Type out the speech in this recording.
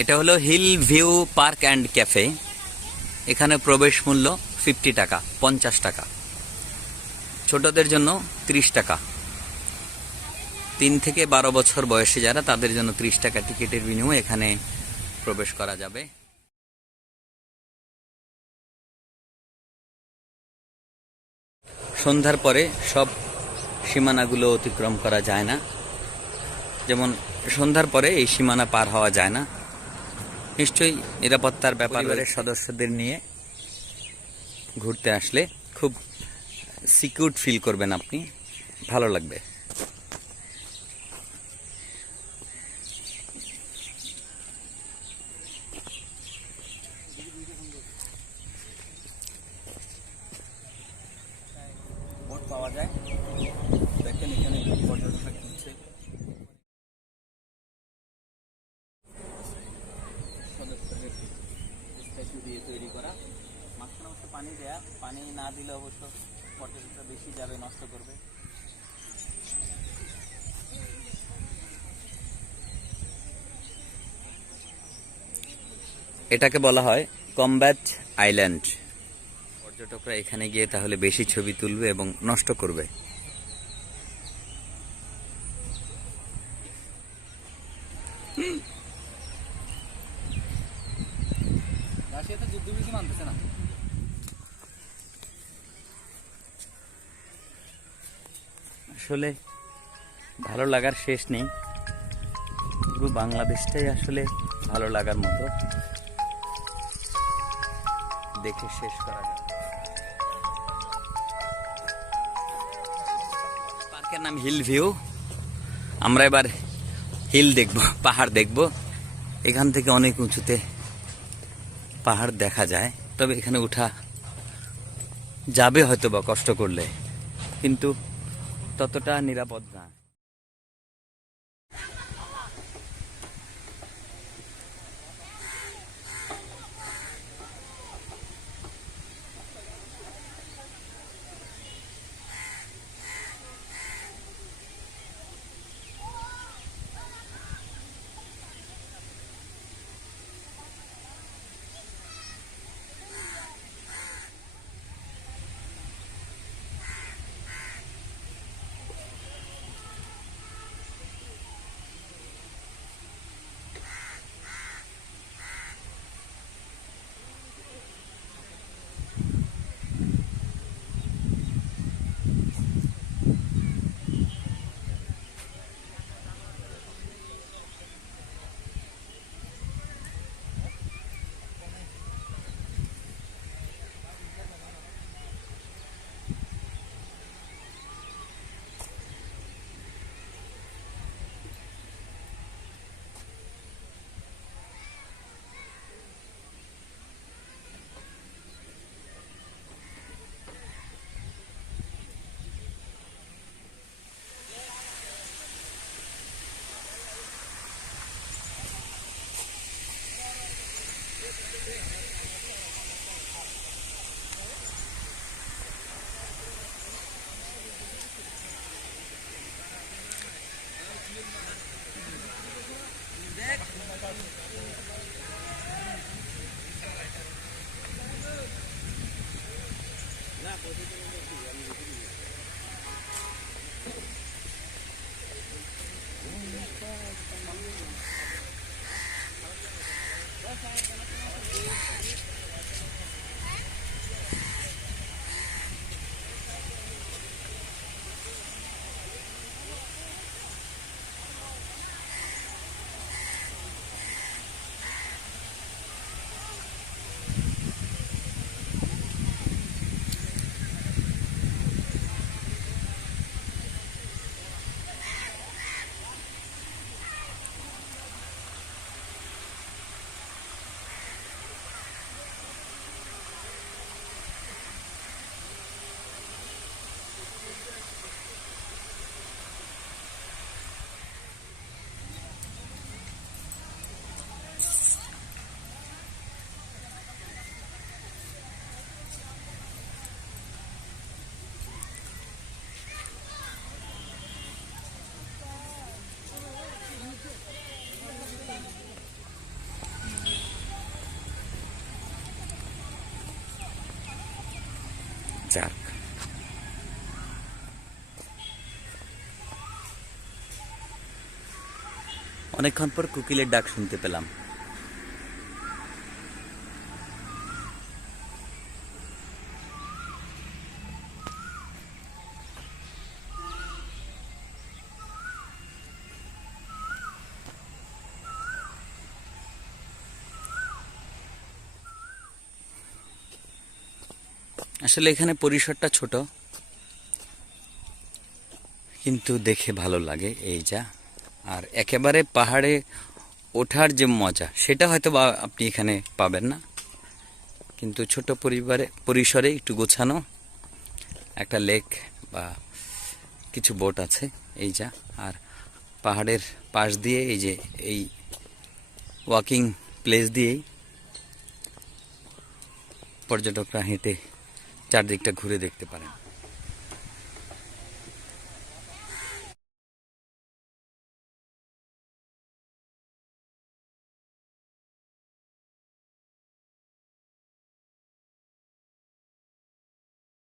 এটা হলো hill view park and cafe এখানে প্রবেশ মূল্য ফিফটি টাকা, পঞ্চাশ টাকা। ছোটদের জন্য ত্রিশ টাকা। তিন থেকে বারো বছর বয়সে যারা, তাদের জন্য ত্রিশ টাকা টিকিটের বিনিময়ে এখানে প্রবেশ করা যাবে। সন্ধ্যার পরে সব সীমানাগুলো অতিক্রম করা যায় না। যেমন সন্ধ্যার পরে এই সীমানা পার হওয়া যায় না। নিশ্চয়ই নিরাপত্তার ব্যাপার সদস্যদের নিয়ে ঘুরতে আসলে খুব সিকিউর ফিল করবেন আপনি। ভালো লাগবে বোট পাওয়া যায় দেখেন এখানে পর্যটকরা কিনছে সদস্যদের স্ট্যাচু দিয়ে তৈরি করা। মাঝখানে অবশ্য পানি দেয়া। পানি না দিলে অবশ্য পর্যটকরা বেশি যাবে, নষ্ট করবে। এটাকে বলা হয় কমব্যাট আইল্যান্ড। পর্যটকরা এখানে গিয়ে তাহলে বেশি ছবি তুলবে এবং নষ্ট করবে। আসলে ভালো লাগার শেষ নেই। পুরো বাংলাদেশটাই আসলে ভালো লাগার মতো। দেখে শেষ করা যায় পার্কের নাম হিল ভিউ। আমরা এবার হিল দেখব, পাহাড় দেখব। এখান থেকে অনেক উঁচুতে পাহাড় দেখা যায়, তবে এখানে উঠা যাবে হয়তো বা কষ্ট করলে। কিন্তু ততটা নিরাপদ না। যাক। অনেকক্ষণ পর কুকিলের ডাক শুনতে পেলাম। আসলে এখানে পরিসরটা ছোট। কিন্তু দেখে ভালো লাগে এই যা। আর একেবারে পাহাড়ে ওঠার যে মজা, সেটা হয়তো বা আপনি এখানে পাবেন না। কিন্তু ছোট পরিবারে, পরিসরে একটু গোছানো, একটা লেক বা কিছু বোট আছে, এই যা। আর পাহাড়ের পাশ দিয়ে এই যে, এই ওয়াকিং প্লেস দিয়েই পর্যটকরা হেঁটে চারদিকটা ঘুরে দেখতে পারেন।